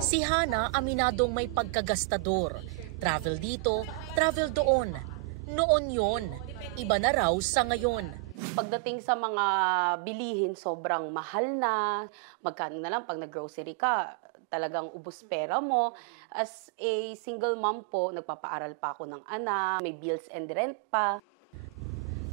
Si Hana aminadong may pagkagastador. Travel dito, travel doon. Noon yon, iba na raw sa ngayon. Pagdating sa mga bilihin, sobrang mahal na. Magkano na lang pag nag-grocery ka, talagang ubos pera mo. As a single mom po, nagpapaaral pa ako ng anak, may bills and rent pa.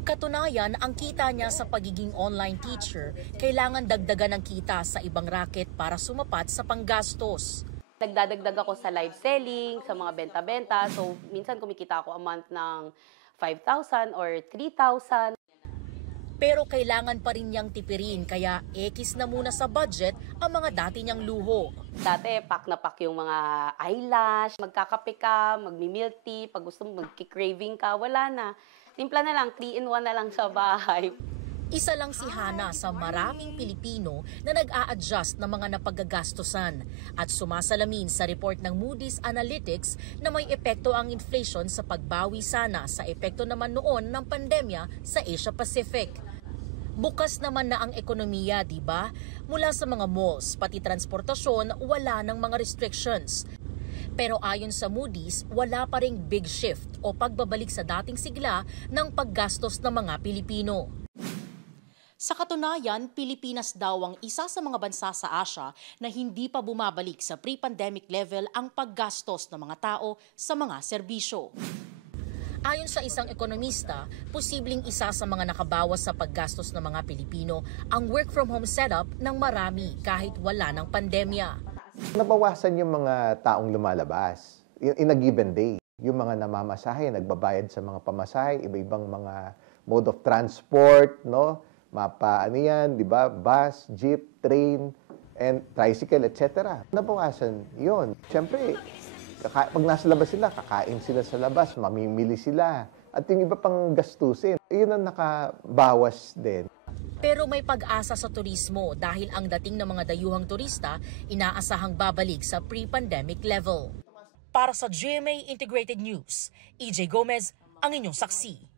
Katunayan, ang kita niya sa pagiging online teacher, kailangan dagdagan ng kita sa ibang racket para sumapat sa panggastos. Nagdadagdag ako sa live selling, sa mga benta-benta. So, minsan kumikita ako a month ng 5,000 or 3,000. Pero kailangan pa rin niyang tipirin, kaya ekis na muna sa budget ang mga dati niyang luho. Dati, pack na pack yung mga eyelash, magkakape ka, magmi-milk tea, pag gusto mo magki-craving ka, wala na. Timpla na lang, 3-in-1 na lang sa bahay. Isa lang si Hana sa maraming Pilipino na nag-a-adjust ng mga napagagastosan at sumasalamin sa report ng Moody's Analytics na may epekto ang inflation sa pagbawi sana sa epekto naman noon ng pandemya sa Asia Pacific. Bukas naman na ang ekonomiya, di ba? Mula sa mga malls, pati transportasyon, wala ng mga restrictions. Pero ayon sa Moody's, wala pa ring big shift o pagbabalik sa dating sigla ng paggastos ng mga Pilipino. Sa katunayan, Pilipinas daw ang isa sa mga bansa sa Asia na hindi pa bumabalik sa pre-pandemic level ang paggastos ng mga tao sa mga serbisyo. Ayon sa isang ekonomista, posibleng isa sa mga nakabawas sa paggastos ng mga Pilipino ang work-from-home setup ng marami kahit wala ng pandemya. Nabawasan yung mga taong lumalabas in a given day. Yung mga namamasahe, nagbabayad sa mga pamasahe, iba-ibang mga mode of transport, no? Ano yan, di ba? Bus, jeep, train, and tricycle, etc. Nabawasan yun. Siyempre, pag nasa labas sila, kakain sila sa labas, mamimili sila. At yung iba pang gastusin, yun ang nakabawas din. Pero may pag-asa sa turismo dahil ang dating ng mga dayuhang turista inaasahang babalik sa pre-pandemic level. Para sa GMA Integrated News, EJ Gomez, ang inyong saksi.